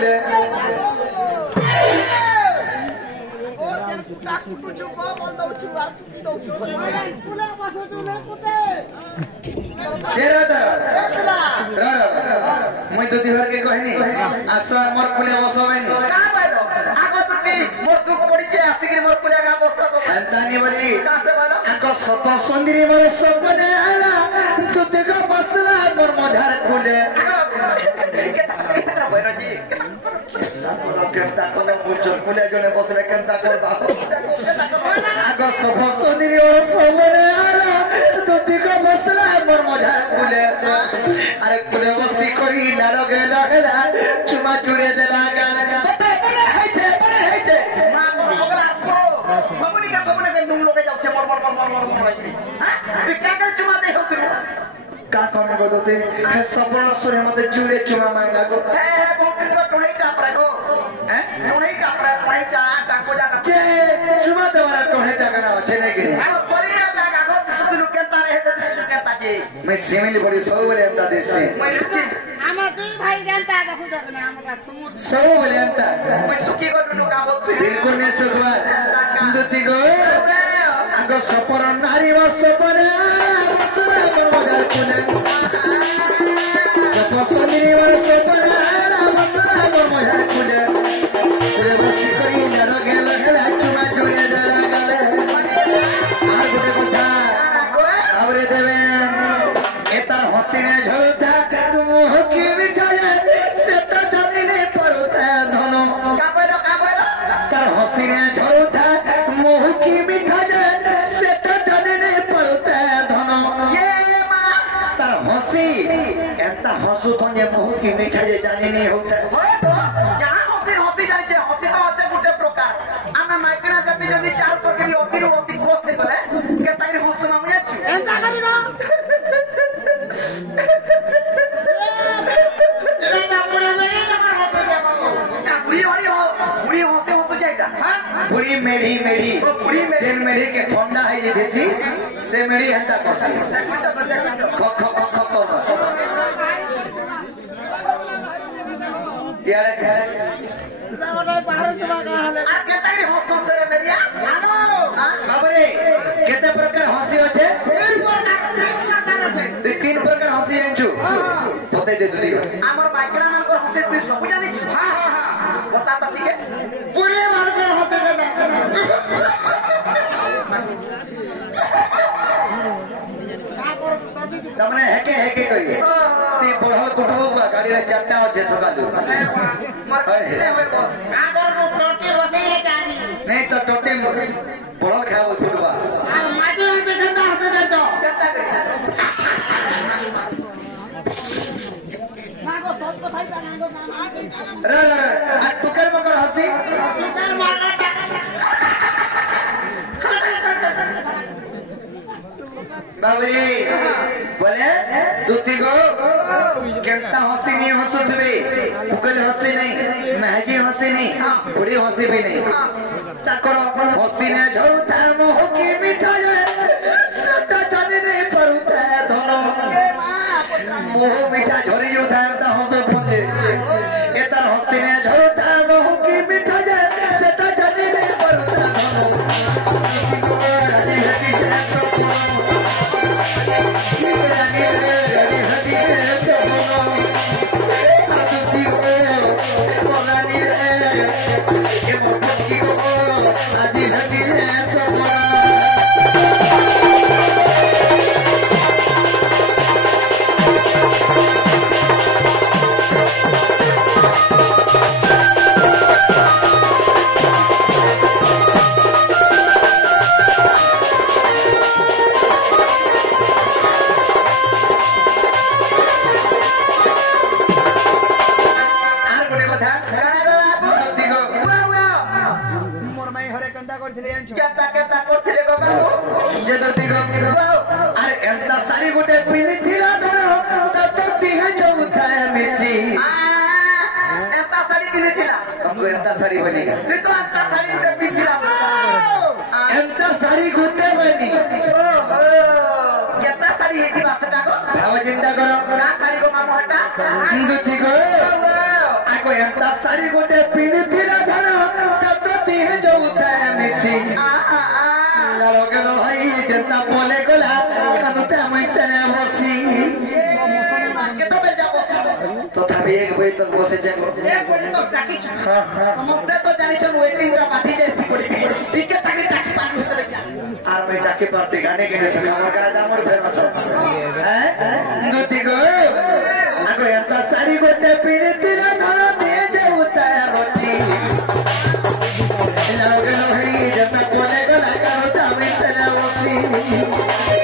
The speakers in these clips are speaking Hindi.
कुले मुई तो दिहर के कहनी आसो मोर कुले बसवेनी मोर दुख पड़ीचे आसिक मोर कुले गा बसो अंतानी बोली आको सत संदिरी मोर सपने आला तू देखो बसला मोर मझार कुले केंता कोलो बुझो कुले जने बसले केंता करबा आको सत संदिरी मोर सपने आला तू देखो बसला मोर मझार कुले अरे कुले बसी करी लाडो गेला गेला चुमा जुड़े देला गाला का कमे को दोते हे सपना सुरे मते जुड़े चुमा मांगा को हे बोटिन को टोही टापरा को हैं टोही टापरा टोही चा टाको जा चे चुमा देवारा टोही टाका ना छे ने गिरी आ परिया टाका को सुदिनु केता रहे त सुदिनु केता जे मैं सेमिली बड़ी सब बोले अंता देसी आमा दुई भाई जानता देखु देखने हमका सुमुद सब बोले अंता मैं सुकी को दुनु का बोल बिल्कुल ने सुखवा दुती को आगो सपर नारी व सपने मजार कुले सपसनी व सपने मजार कुले कुले बसी कई नर गेल गेला चुमा जुड़े दला गले आर गोटे कथा आवरे देवे एतार हसीने झलता मुह की मिठाई सेता जमीने परुता धनो का बोलो तार हसीने झलता मुह की मिठाई सेता जमीने परुता धनो एंता हंसू तो ये मुंह की मीठा जे जाने नहीं होता यहाँ हंसी जाने चाहिए हंसी तो अच्छे गुटे प्रकार आमे माइकना जब जल्दी चार पर के भी होती कोस नहीं बोले क्या ताकि हंसू मामले एंता करी ना ये ना बुढ़ी मेरी ना कर हंसू क्या मामू क्या बुढ़ी हंसू जाएगा बुढ़ी मेरी जेन मेरी के ठंडा है ये देसी से मेरी हंता करसी ख ख ख ख यार बाबरे केते प्रकार हंसी होचे तीन प्रकार हंसी जानछु बता दे दुदी हमर बाकरा मान को हंसी तू सब जानि छु हां बता त ठीक है पूरे मार कर हंसे केना तमने हेके कहिए ती बड़हल कुटुब गाड़ी रे चारटा होचे सकालू नहीं तो टोटे बड़हल खाओ कुटुबा माटी हसे गंदा हसे जातो मागो सब कथाई जानो नाम रे आ टुकर मगर हसी टुकर मागा बाबरी बोले दूती को केंता हंसी नहीं हंसुथबे पुकल हंसी नहीं महगी हंसी नहीं बुढ़ी हंसी भी नहीं ताकर हंसी ने झरुता मोह की मिठाई सटा जाने नहीं परुता धनो मोह मिठा झरी उठा ता हंसो थजे एतार हंसी ने झरुता मोह की मिठाई सटा जाने नहीं परुता साड़ी बनेगा साड़ी घुटे बनी भाव चिंता करो साड़ी को मामू हटा को साड़ी गोटे पिंधिला धन तब तो दिहे जोता मिसी लड़ो गलो हई जनता बोले गोला कानुते मैसने बसी केतबे जा बसलो तथापि एक बजे तक बसे जागो एक बजे तक टाकी हां समझते तो जानि छ वेटिंग का बाती जैसी पड़ी ठीक है टाकी टाकी पानी करे আর मैं टाकी पार्टी गाने के ने समय का दामर फेर मत हैं नती गो आगो एंता साड़ी गोटे पिंधिला धन दिहे जोता रोटी लड़ो गलो हई जनता बोले गोला कानुते मैसने बसी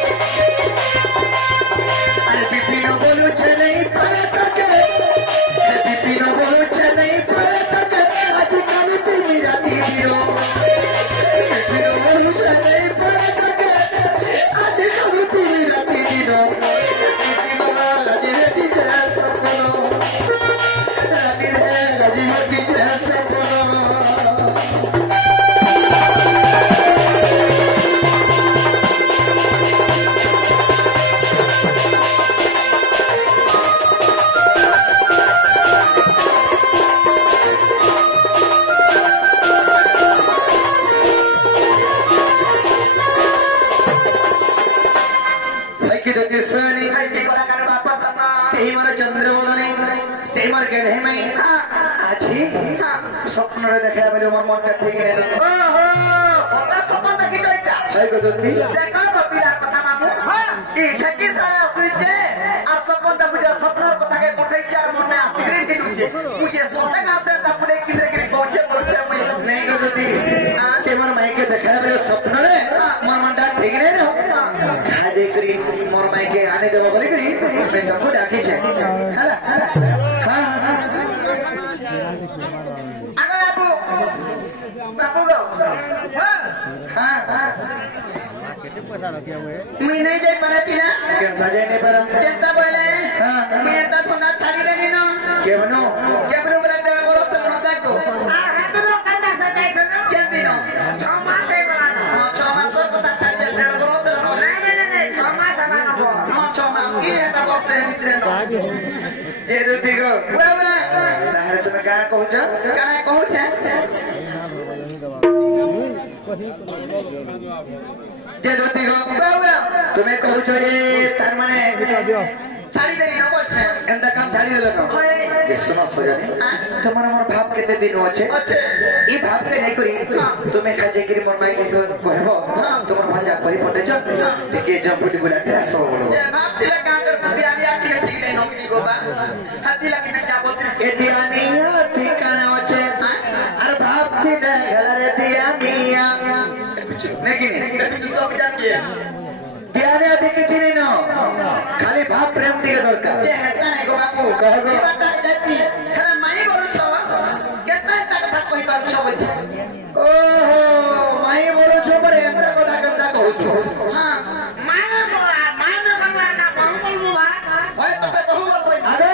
स्वप्न रे देखा बेले मोर मन ठीक रे ओहो सदा सपन देखि जइता हाय गजती देखो कपिला कथा मामू ई ठकी सारा सुइचे आ सपन दा बुझा स्वप्न कथा के कोठै चार मन में आसिग्री दिनुचे मुझे सोते गाते तपले किसे गिरी पहुंचे मुई नहीं गजती से मोर माई के देखा बेले स्वप्न रे मोर मन ठीक रे नो खाजे करी मोर माई के आने देबो बोली करी मैं तको डाकी छे हला हां मैं नहीं जाई पारे पिला केता जाई नहीं पारा केता बोले हां मैं ता थोड़ा छाड़ी देनी न केवनो बोले डर करो सब मत को आ हाथ रो कंदा सजाई कनो केती न 6 मास हे बला 6 मास कथा छाड़ी जा डर करो सब न नहीं 6 मास ना न हां 6 मास की एटा बसे मित्र न जे दुती गो बाबा ताहे तुम का कहू छ जेदती गो बाबा तुम्हें कहू छ ये तार माने छाड़ी देई न बच्चे एंदा काम छाड़ी देले न जे सुनो सजनी तुम्हारा मोर भाव केते दिन होछे अच्छे ई भाव के नहीं करी तुम्हें खाजे करी मोर माई के कहबो तुम्हार भंजा कहि पटे छ ठीक जे बुली बुला के सो बोलो जे भाव तिला का कर पति आनी आटी ठीक नहीं नौकरी को बा हाथी लगी न क्या बोलते ए दीवानी ठिकाना होछे अरे भाव थी न गलरे दियानिया नहीं सब जानिए ध्याने अधिक चिनी न खाली भाव प्रेम दिके दरकार जे हेता नै गो बापू कहबो बाटा जाती हरे माई बोलु छ केता ता कथा कहि पार छ बच्चे ओहो माई बोलु छ पर एता कथा कथा कहू छ हां माई ने बनवा का बहु बोलु बा होय त कहू कोई आगो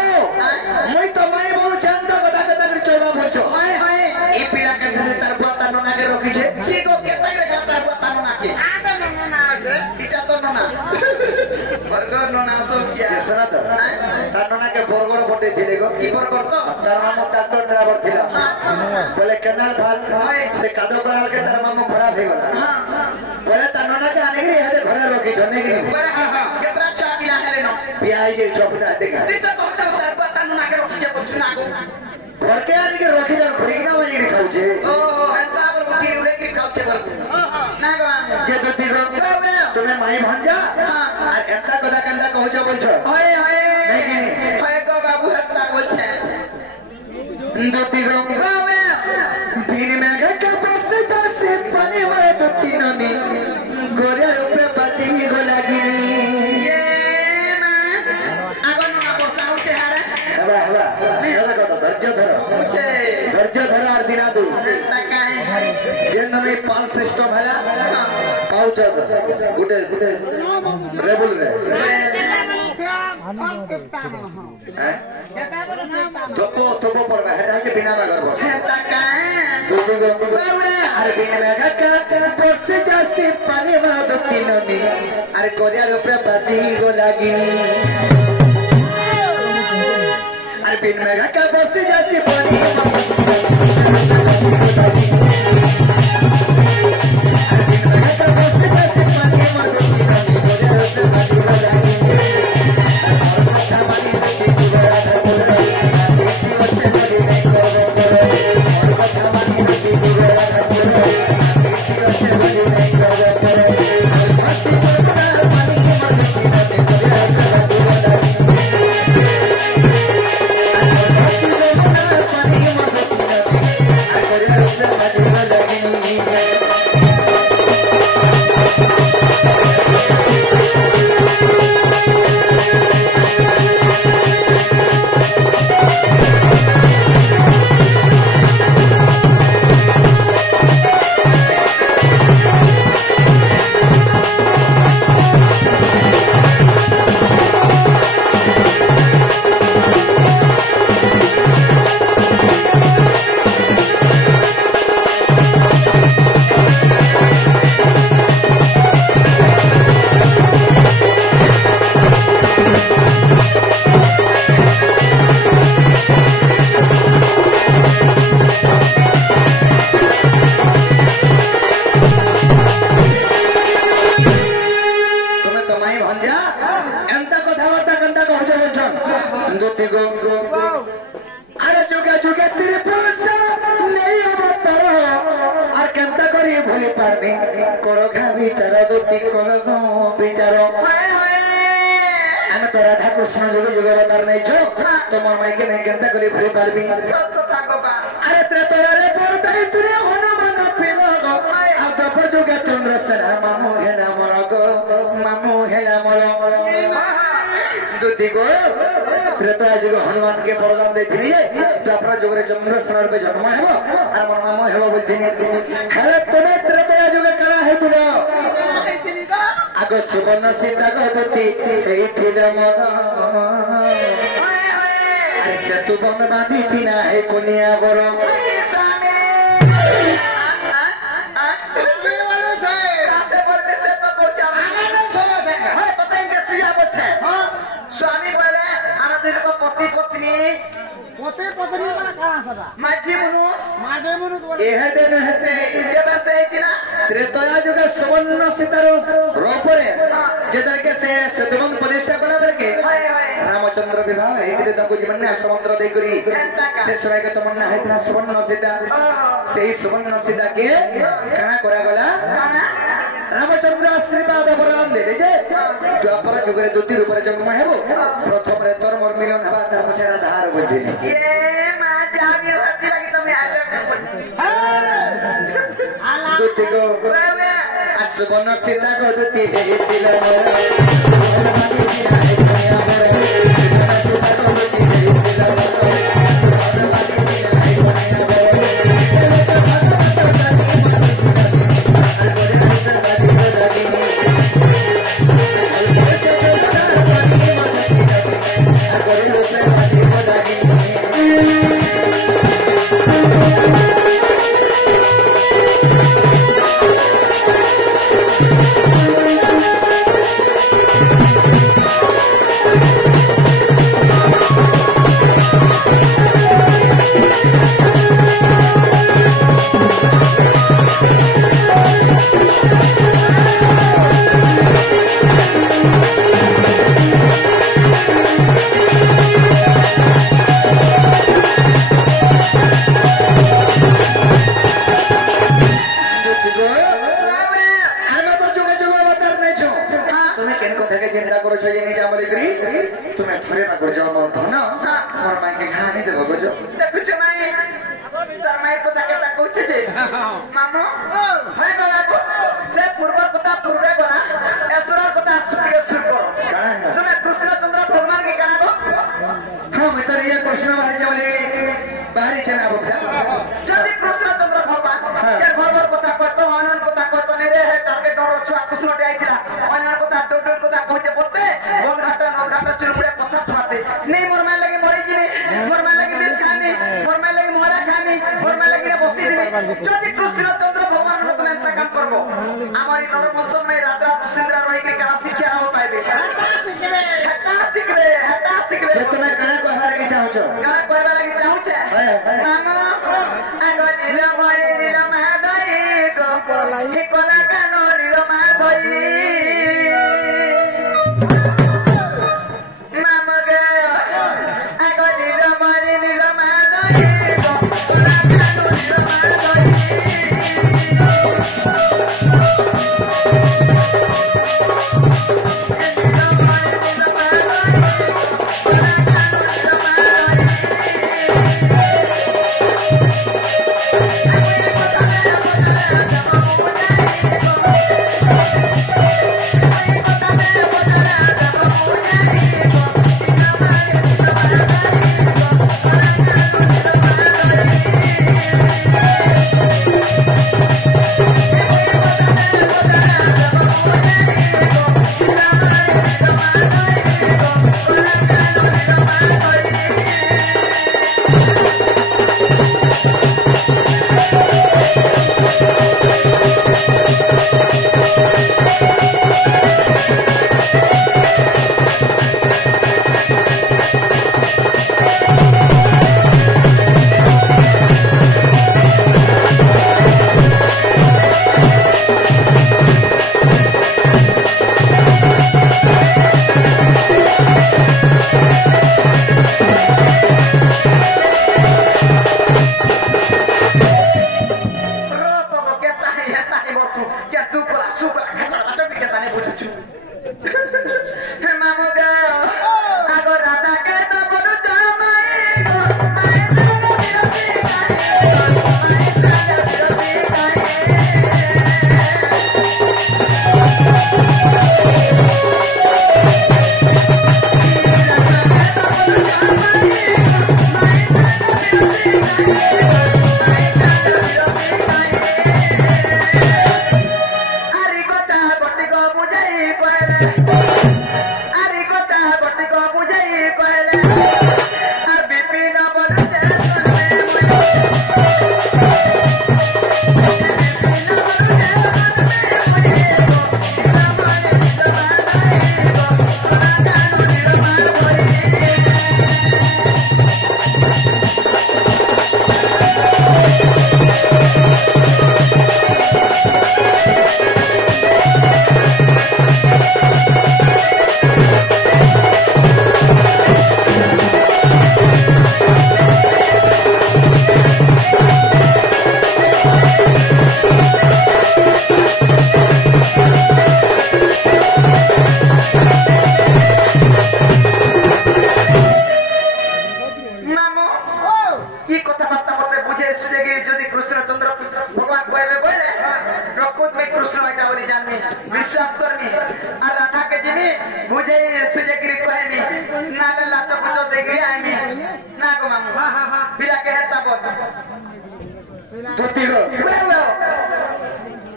मैं तो माई बोलु जानता कथा कथा कर चला बोलछो हाय हाय ई पिला के से तार पोता नना के रखी छे छिको केता के तार पोता नना के आ त नना छे इटा तो नना बरगर नना सो किया सुना तो तार नना के बरगर बटे दिले गो ई बरगर तो तार मामू ट्रैक्टर ड्राइवर थिला बोले केनाल भाल से कादो कराल के तार मामू खराब हे गला हां बोले तार नना के आने के यादे घरे रखी जने के बोले हां हां केतरा चा पिला हेले न बियाई जे चौपदा देखा ती तो कहता तार पोता नना के रखी छे कुछ ना गो घर के आने के रखी जा खड़ी ना वाली खाऊ छे ओ एता पर बुद्धि उड़े के खाऊ छे ना गो जे दुती रो तुम्हें माई भांजा और एता कथा कंदा कहू छ बोल छ होय होय नहीं कि होय गो बाबू हत्ता बोल छ दुती रो बिन में का बस जैसे पानी में तो तीनों ने गोरे ऊपर पति गो लागिनी ये मां आगो ना बसा हो छे हारे हवा हवा नहीं हला को धैर्य धरो छे धैर्य धरो और दिना दू तकाय जेन रे पाल सिस्टम हला पाउच गुटे रेबुल रे तोपो तोपो पड़बा हेटा के बिना बागर बस तकाय तोपो गो अरे बिना बागर का बस जैसे पानी में दो तीनों ने अरे कोरिया ऊपर पति गो लागिनी अरे बिन में का बस जैसे पानी हनुमान के वरदान दे द्वापर जुगे चंद्रसेन पे जन्म हेब और मोर मामो हेब बोलथिनी हेले तमे त्रेतया जुगे कला हेतुल आग सुवर्ण सीता कहती हेथिल मन अरे सेतु बंद बांधी थी ना हे कोनिया बर पति पत्नी वाला कहां सदा माझी मनुष बोले एह दिन हसे इनके बस है कि ना त्रेतया जुगे सुवर्ण सीतारो रोपरे जेदर के से सदमन प्रतिष्ठा कला करके रामचंद्र विवाह हेतिरे तको जीवन ने समुद्र दे करी से समय के तमन्ना हेतरा सुवर्ण सीता सेही सुवर्ण सीता के काना करा गला रामचंद्र आशीर्वाद वरदान देले जे द्वापर जुगे द्वितीय रूप रे जन्म हेबो प्रथम रे तोर मोर मिलन हबा तार पछरा धार बुझिनी ए मा जाबी हत्ती लगी तमे आलो दुती गो सुवर्ण सीता को दुती हेतिल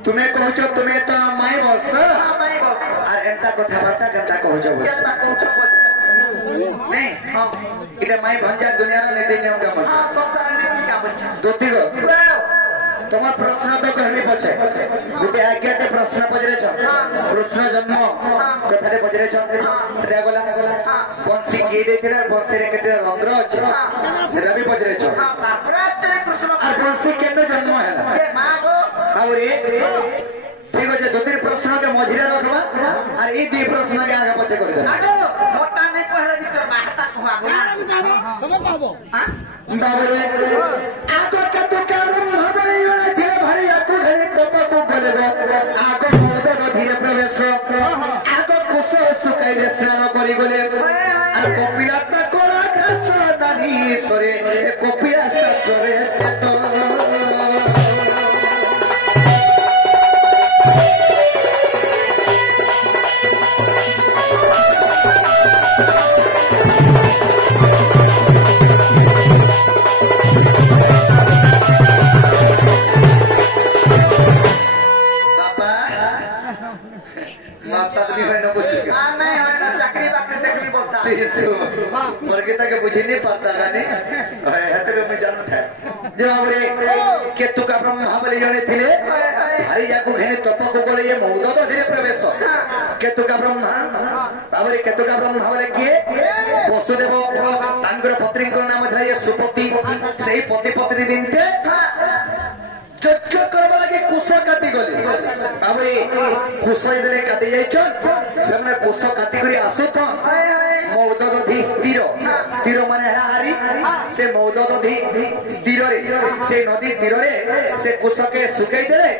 तुम्हें कहूच तुम्हें तो माई बस और एंता कथबार्ता केनता कहूच नहीं इटा माई भंजा दुनिया रो नीति नियम का मत हां संसार नीति का बच्चा दोती गो तुम प्रश्न तो कहनी पछे गुटे आज्ञाते प्रश्न पजरे छ कृष्ण जन्म कथारे पजरे छ सेटा गला बंसी के देथिला बंसी रे केते रंध्र छ सेटा भी पजरे छ और बंसी केने जन्म हैला ए मां गो आउरे ठीक है दोतिर प्रश्न के मझिरे रखबा और ई दुई प्रश्न के आगे पछे कर दे आगो मोटा नै कहले भीतर बाहता कहबा खबर पाबो हां बाबरे आगो के तो करम हबरे योने धीरे भारी आकु घरे तप को गलेगो आगो मोद धीरे प्रवेश आगो कुसो सुकाइले स्नान करी गले और कपिला त कोरा घास नानी सरे कपिला सा प्रवेश तो मरगीता के बुझी नहीं पाता गाने हतरे में जानत है जब रे केतु का ब्रह्मा बलि जने थिले भारी जाकु घेने तप को बोले ये मौद तो धीरे प्रवेश केतु का ब्रह्मा बाबरे केतु का ब्रह्मा बले किए वसुदेव तांकर पत्नी को नाम था ये सुपति सही पति पत्नी दिन के यज्ञ करबा के कुश काटी गले बाबरे कुश इदले काटी जाइछन सबने कुश काटी करी आसुथन मौदधी स्थिर तीर माने हारी से मौदधी स्थिर से नदी तीर से कुशके सुखई देले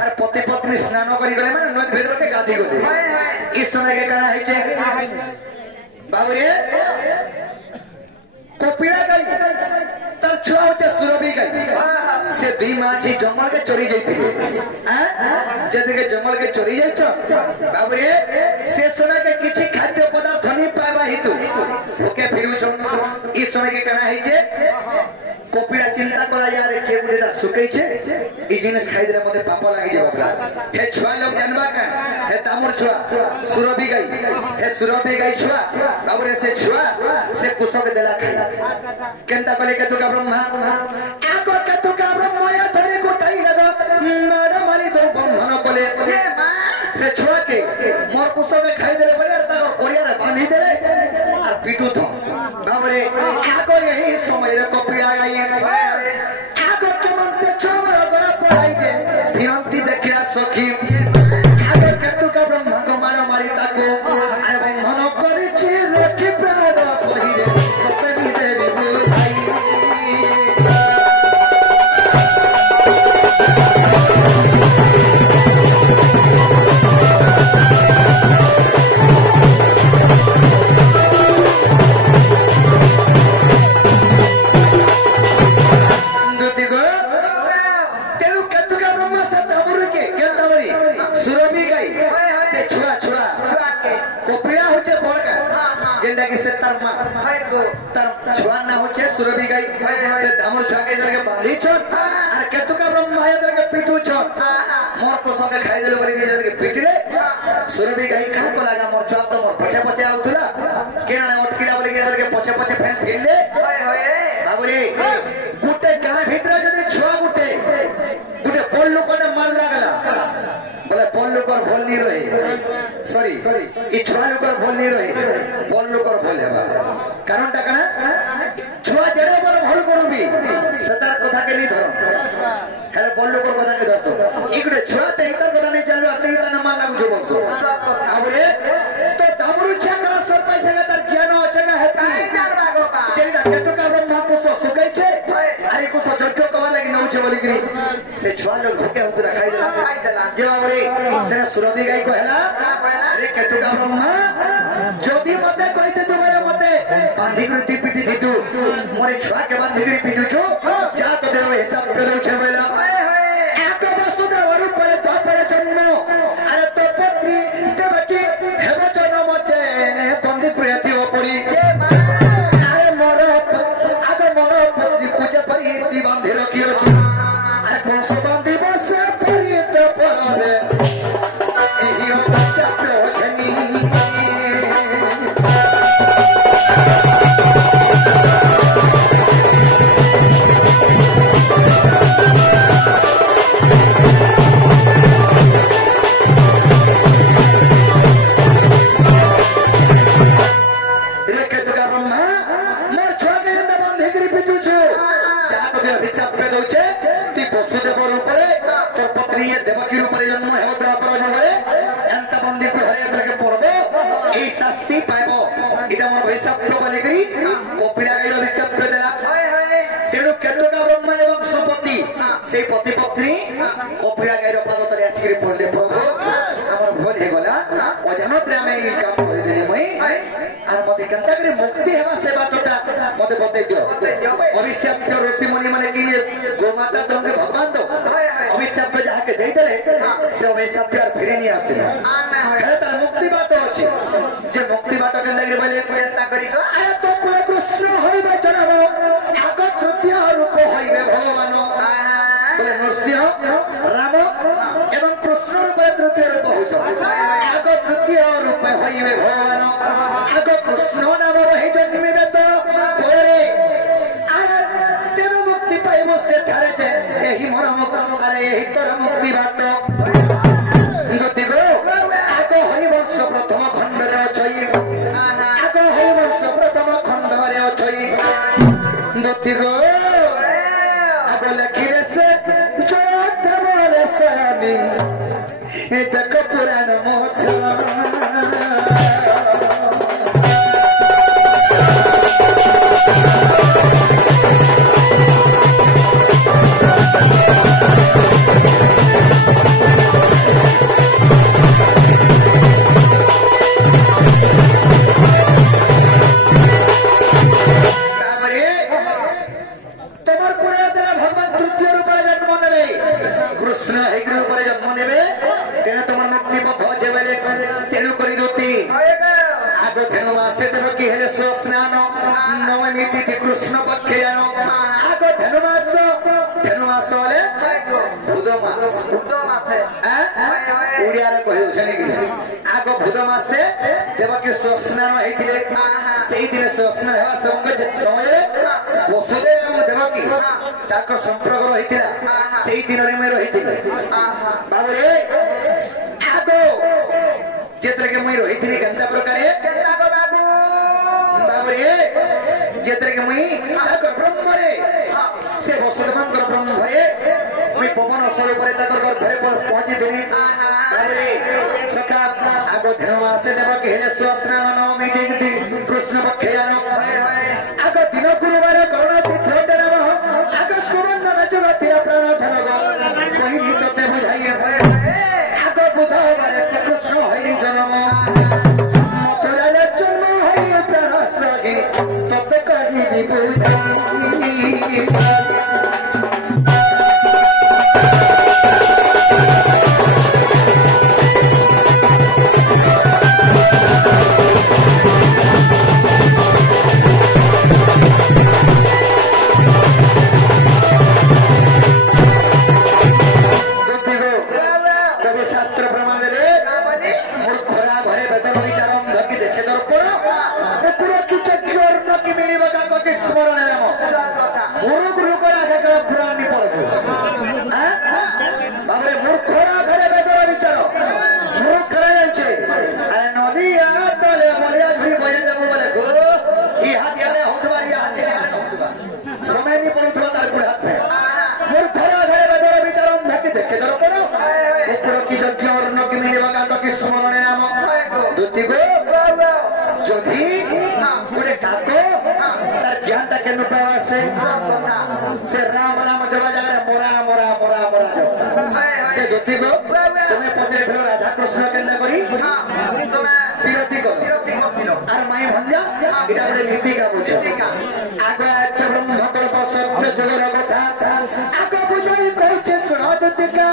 और पति पत्नी स्नान करी गले माने नदी भेदर के गाधी गले इस समय के कना है बाबू रे कपिला गई तर छुआ होचे सुरभि गई से दी माछी जंगल के चोरी जाइथिले हां जदि के जंगल के चोरी जाइछ बाबू रे से समय के किछि खाद्य पदार्थ नहीं पाइबा हेतु भूखे फिरुछ इस समय के कना है जे कपिला चिंता करा जा रे के गुडेटा सुकै छे ई जिनिस खाइ देले मते पाप लागि जेबा हे छुआ लोग जानबा का हे तामुर छुआ सुरभि गई हे सुरभि गई छुआ बाबू रे से छुआ से कुशक देला खाई केंता कले के तुका ब्रह्मा आको के तुका ब्रह्मा या धरे कोटाई लगा मार मारी दो बंधन बोले हे मां से छुआ के मोर कुशक खाइ देले बोले ता कोरिया रे बांधी देले और पिटू तो बाबू रे आको यही समय रे कपिला गई आको के मनते छोरा गरा पड़ाई जे भियंती देखिया सखी आको के तुका ब्रह्मा को मार मारी ताको अरे बंधन करी छी रखी प्राण सही रे तते भी देबे सुरभि गई से दामर छुआ के जरके बांधी छन आ केतुका ब्रह्मा या जरके पिटू छन मोर को सके खाइ देले बरी जरके पिटले सुरभि गई का को लागा मोर छुआ तो मोर पछे पछे आउतला केना अटकिला बरी जरके पछे पछे फैन फिरले बाबूरी गुटे गां भीतर जदी छुआ गुटे बोल लोकने मार लागला बोले बोल लोकर भोल नी रहे सॉरी ई छुआ लोकर भोल नी रहे बोल लोकर भोल हेबा कारण टा कना छुआ जड़े बोले भूल करबी सतार कथा के नहीं धरो है बोल लोकर कथा के धरसो इकड़े छुआ टेक्टर कथा नहीं चलबे अतई तना मान लागु जो बोलसो आबरे तो दामरु छाकरा सर पैसा का तार ज्ञान अछगा हेती काई जान बागो का जेना केतो का ब्रह्मा को सुकै छे अरे को सजक्यो कवा लागि नउ छे बोली गिरी से छुआ लोग भूखे होकर खाइ देला जे बाबरे से सुरभि गाय को हैला अरे केतो का ब्रह्मा जदी मते कहिते तू मेरे मते बांधी कृति पिटी दितु मोरे छुआ के बांधी कृति पिटु छु जा तो देव हिसाब पे दउ छे बेला आको वस्तु दे वरु पर तो पर जन्म अरे तो पत्री देवकी हेबो जन्म मते बंधी कृति हो पड़ी अरे मोर आगे मोर पत्री कुजे परी ती बांधी रखियो छु अरे कौन सो बांधी बस परी तो पर एही हो बस पे होनी देवकी रूप जन्म हेब द्वापर जंगले एंत बंदी को हरिया तरके पड़बो ए शास्ति पाइबो इटा मोर हिसाब पे बोली गई कपिला गाइर हिसाब पे देला तेनु केतुका ब्रह्मा एवं सुपति से पति पत्नी कपिला गाइर पद तरे आसी पड़ले प्रभु हमर भूल हे गला अजानो प्रेम ई काम कर देली मई आर मते कंता करे मुक्ति हेबा सेवा टोटा मते बते दियो अभिशाप के ऋषि मुनि माने की गोमाता दंगे भगवान दो अभिशाप पे जाके दे देले से अभिशाप पे फिरे नहीं आसे है तार मुक्ति बात अछि जे मुक्ति बात कंता करे बोले कोता करी को अरे तो कोई कृष्ण होइबे जनाबो आगो तृतीय रूप होइबे भगवान बोले नरसिंह राम एवं कृष्ण रूप तृतीय रूप होइछ आगो तृतीय रूप होइबे भगवान आगो कृष्ण नाम रहि जन्मिबे तो कोरे आ देव मुक्ति पाइबो से ठारे जे एही मोर मुक्ति अरे एही तोर मुक्ति बाट गति गो आगो हरिवंश प्रथम खंड रे अछि आगो हरिवंश प्रथम खंड रे अछि गति गो आगो लखिरे से जो देवरे स्वामी ए तक पुराण मोथ कृष्ण एक ऊपर जन्म नेबे तेने तुम मुक्ति पथ जे बेले तेनु करी दोती आगो धेनु मासे देवकी हेले स्नान नवमी तिथि कृष्ण पक्षे जानो आगो धेनु मास वाले बुध मास उड़िया रे कहू चले कि आगो बुध मासे देवकी स्नान हेतिले सेही दिन स्नान हेवा समय वसुदेव एवं देवकी ताको संपर्क रहितिला सेही दिन रे मे रहितिले बाबू रे आगो जेतरे के मुई रहितिली गंदा प्रकारे बाबू रे जेतरे के मुई ताको ब्रह्म रे से वसुदेव कर ब्रह्म रे मुई पवन असर ऊपर ताको घर पहुंची दिली बाबू रे सखा आगो धनवा से देवकी हेले स्नान नवमी दिन कृष्ण पक्षे जानो आगो दिन गुरुवार करुणा तीर्थ आगो सुवर्ण नजुगति प्राण धनग कहिली तोते बुझाइए आगो बुधवार से कृष्ण हरि जन्म मथुरा जन्म हरि प्राण सही तोते कहिली बुझाई से राम राम जब जा रहे मोरा मोरा मोरा मोरा जब ये दोती को तुम्हें पते थलो राधा कृष्ण केंद्र करी विरति को और माई भंजा इटा बड़े नीति का बुझो आगो आत्म ब्रह्म कल्प सत्य जगत कथा आगो बुझई कहछे सुनो दोती का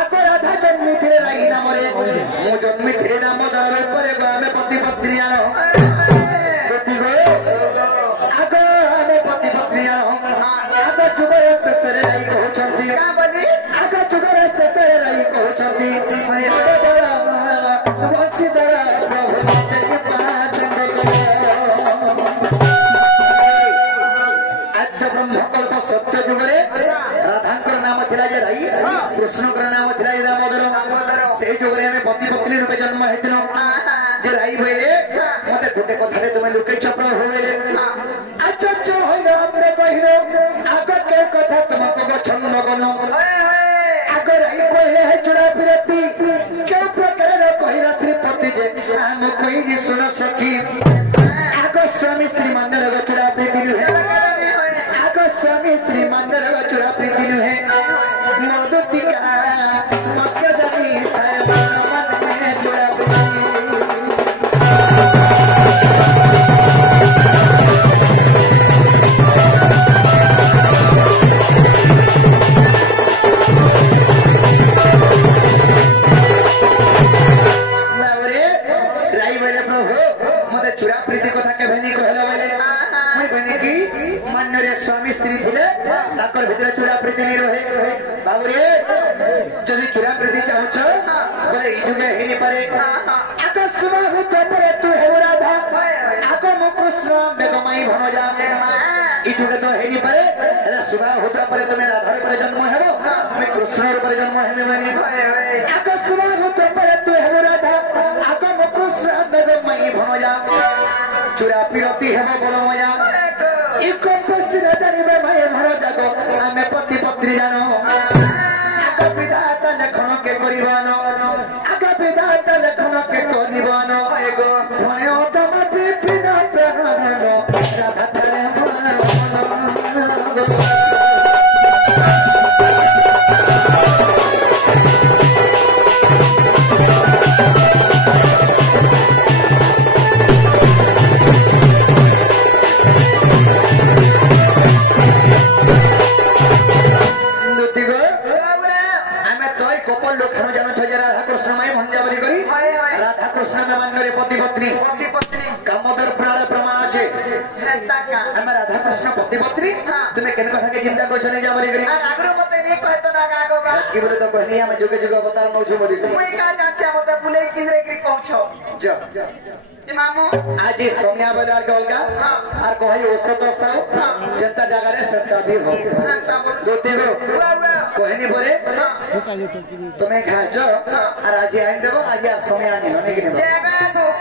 आगो राधा जन्मी थे राई नाम रे मो जन्मी थे नाम दर ऊपर हमें पति पत्नी आनो दोती को आगो हमें पति पत्नी आनो जुगरे ससरे राई को छंदी आगा जुगरे ससरे राई को छंदी वासी दरा प्रभु माते के पांच आद्य ब्रह्म कल्प सत्य जुगरे राधांकर नाम थिला जे राई कृष्णकर नाम थिला जे दामोदर से जुगरे हमें पति पत्नी रूपे जन्म हेतिनो जे राई बोले मते गोटे कथारे तुमे लुके चप्र होवेले आचार्य होइना हमने कहिनो आगो के कथा तुमको गो छंद गनो आगो राई कहले है चुरा फिरती के प्रकार कहिला श्रीपति जे हम कोई जी सुन सकी आगो स्वामी स्त्री मंडल गो चुरा प्रीति नु है आगो स्वामी स्त्री मंडल गो चुरा प्रीति नु है मदति का मसजनी थाय मन में चुरा प्रीति स्वामी स्त्री थिले ताकर भितर चूड़ा प्रीति नहीं रहे बाबू रे जदी चूड़ा प्रीति चाहछ बोले ई जुगे हेनी पारे आकाशमा होत परे तू हे राधा आको मो कृष्ण बेगमाई भणजा ई जुगे तो हेनी पारे एला सुबह होत परे तुमे राधा पर जन्म हेबो मैं कृष्ण पर जन्म हेमे मानी आकाशमा होत परे तू हे राधा आको मो कृष्ण बेगमाई भणजा चूड़ा प्रीति हेबो बड़ मया इको पसिना जानिबे माय भर जागो आमे पति पत्नी जानो आका विधाता लेखन के करिबानो आका विधाता लेखन के करिबानो धने ओतम विपिन प्राण धन राधा थारे मन मन पत्नी कामोदर पुराण प्रमाण अछि हम राधा कृष्ण पति पत्नी तुम्हें केन कथा के चिंता को छने जा मरी करी आगरो मते नहीं कहतो ना गागो बा की बोले तो कहनी हम जुगे जुगे अवतार नौ छु मरी करी मुई का जाचे मते बुले किंद्रे की कहछो जा मामू आज सोनिया बाजार के अलगा और कहि औसत साउ जनता जगह रे सत्ता भी हो दो तीगो कहनी परे तुम्हें खाजो और आज आइन देबो आज सोनिया नि होने कि ने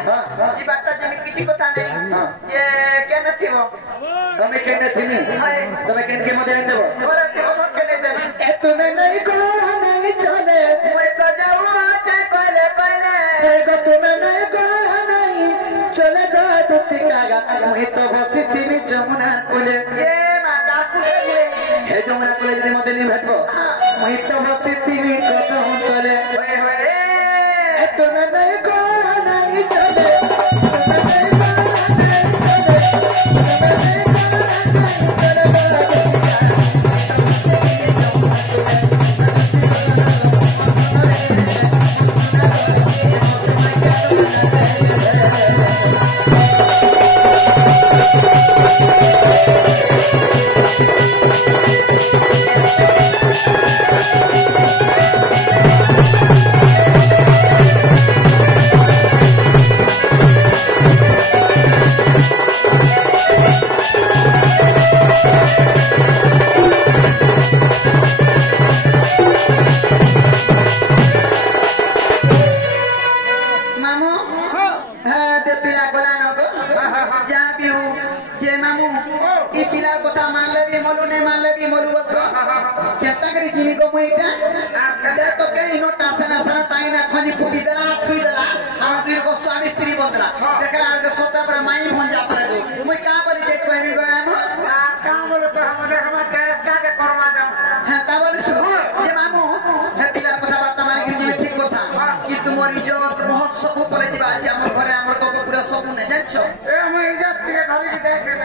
हां जी बात जे किछि कथा नहीं ये केन थिबो तुम्हें केने थिनी तुम्हें केन के मते आइन देबो ओरे थिबो केने दे ए तुम्हें नहीं कोला नहीं चले मुई तो जाऊ आज कहले एगो तुम्हें नहीं कोला नहीं चले गा दुती कागा मुई तो बसी थी जमुना कोले ये माता कुले हे जमुना कोले जदी मते नि भेटबो मुई तो बसी थी कतो तले होए होए ए तुम्हें नहीं कोला नहीं चले सब पर जीवा हमर घरे हमर को पूरा सब ने जाछ ए हम इज्जत के धरि के देख